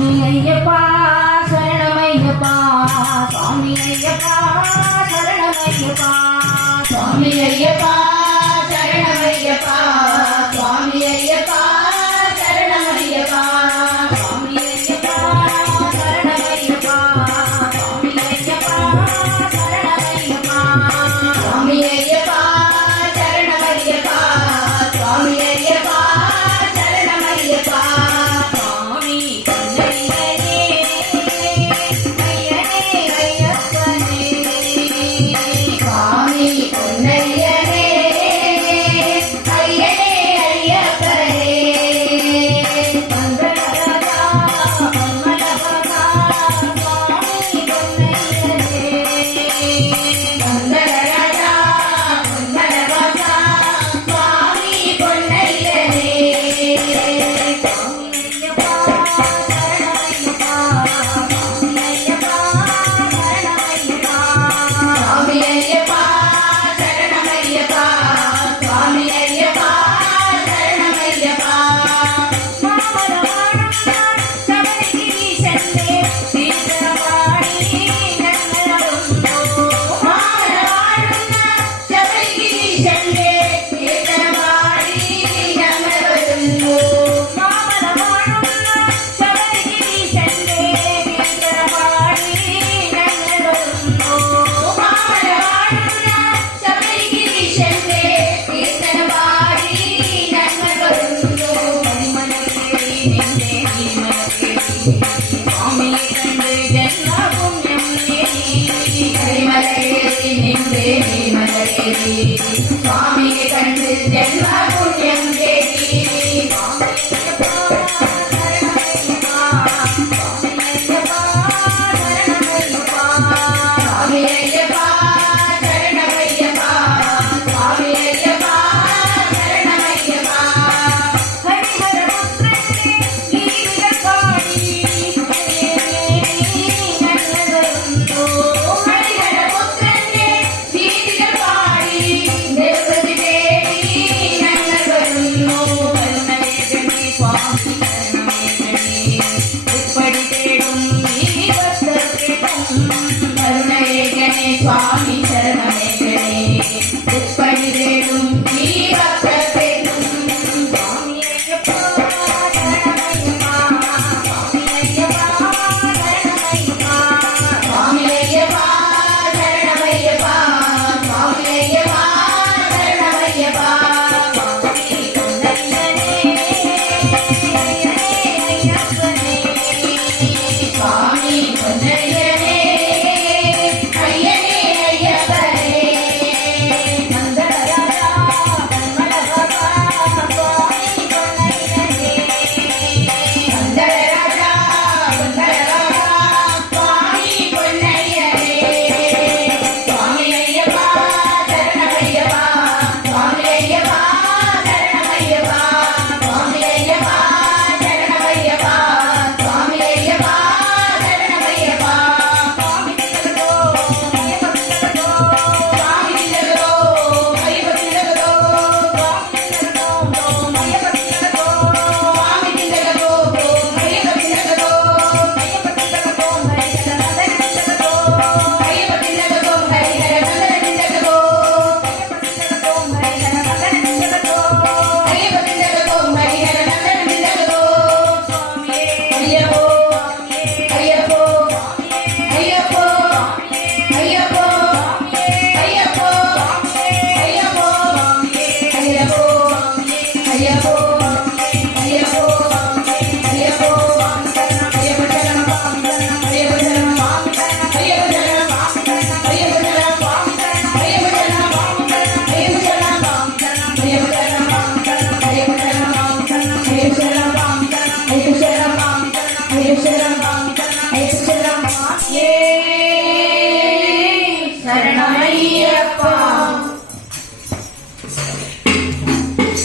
சுவாமி ஐயப்பா சரணமையப்பா சுவாமி ஐயப்பா சரணமையப்பா சுவாமி ஐயப்பா சரணமையப்பா சுவாமி ஐயப்பா சரணமையப்பா சுவாமி ஐயப்பா சரணமையப்பா சுவாமி ஐயப்பா சரணமையப்பா சுவாமி ஐயப்பா சரணமையப்பா சுவாமி ஐயப்பா சரணமையப்பா சுவாமி பொன்னையனே ஐயனே ஐயப்பனே சுவாமி பொன்னையனே ஐயனே ஐயப்பனே மங்களராஜா மங்களபகா சுவாமி பொன்னையனே மங்களராஜா மங்களபகா சுவாமி பொன்னையனே சுவாமியப்பா சரணமையப்பா சுவாமியப்பா சரணமையப்பா சுவாமியப்பா சரணமையப்பா சுவாமியப்பா சரணமையப்பா மாமலவாழும் சபரிகிரி சென்றே தீர்த்தவாடி நன்னலருந்தோ மாமலவாழும் சபரிகிரி சென்றே தீர்த்தவாடி நன்னலருந்தோ மாமலவாழும் சபரிகிரி சென்றே தீர்த்தவாடி நன்னலருந்தோ மாமலவாழும் சபரிகிரி சென்றே தீர்த்தவாடி நன்னலருந்தோ மணிமலையேறி நின்றே நீமலையேறி சுவாமியை கண்டு ஜென்ம புண்ணியம் நேரி மலையேறி நின்றே நீமலையேறி சுவாமியை கண்டு ஜென்ம புண்ணியம் நேரி சுவாமியப்பா சரணமையப்பா சுவாமியப்பா சரணமையப்பா சுவாமியப்பா சரணமையப்பா சுவாமியப்பா சரணமையப்பா ஹரிஹரபுத்திரனே நீலகாணி நன்னலருந்தோ ஹரிஹரபுத்திரனே நீலகாணி தேவதி தேவி நன்னலருந்தோ கருணவேகனே சுவாமி கருணவேகனே இப்படி தேடும் நீ பக்தர் தேடும் கருணவேகனே சுவாமி சரணவேகனே இப்படி தேடும் நீ பக்தர் தேடும் சுவாமி ஐயப்பா சரணமையப்பா சுவாமி ஐயப்பா சரணமையப்பா சுவாமி ஐயப்பா சரணமையப்பா சுவாமி ஐயப்பா சரணமையப்பா சுவாமி பொன்னையனே ஐயனே ஐயப்பனே சுவாமி பொன்னையனே ஐயனே ஐயப்பனே மங்களராஜா மங்களபகா சுவாமி பொன்னையனே மங்களராஜா மங்களபகா சுவாமி பொன்னையனே சுவாமி ஐயப்பா சரணமையப்பா சுவாமி ஐயப்பா சரணமையப்பா சுவாமி ஐயப்பா சரணமையப்பா சுவாமி ஐயப்பா சரணமையப்பா சுவாமி திலகதோ ஐயப்ப திலகதோ சுவாமி திலகதோ ஐயப்ப திலகதோ சுவாமி திலகதோ ஐயப்ப திலகதோ சுவாமி திலகதோ ஐயப்ப திலகதோ ஐயப்ப திலகதோ ஹரிஹரநந்தன திலகதோ ஐயப்ப திலகதோ ஹரிஹரநந்தன திலகதோ ஐயப்ப திலகதோ ஹரிஹரநந்தன திலகதோ ஐயப்ப திலகதோ ஹரிஹரநந்தன திலகதோ சுவாமியே ஐயப்போ ஐயப்போ ஐயப்போ ஐயப்போ ஐயப்போ ஐயப்போ ஐயப்போ ஐயப்போ ஐயப்போ ஐயப்போ ஐயப்ப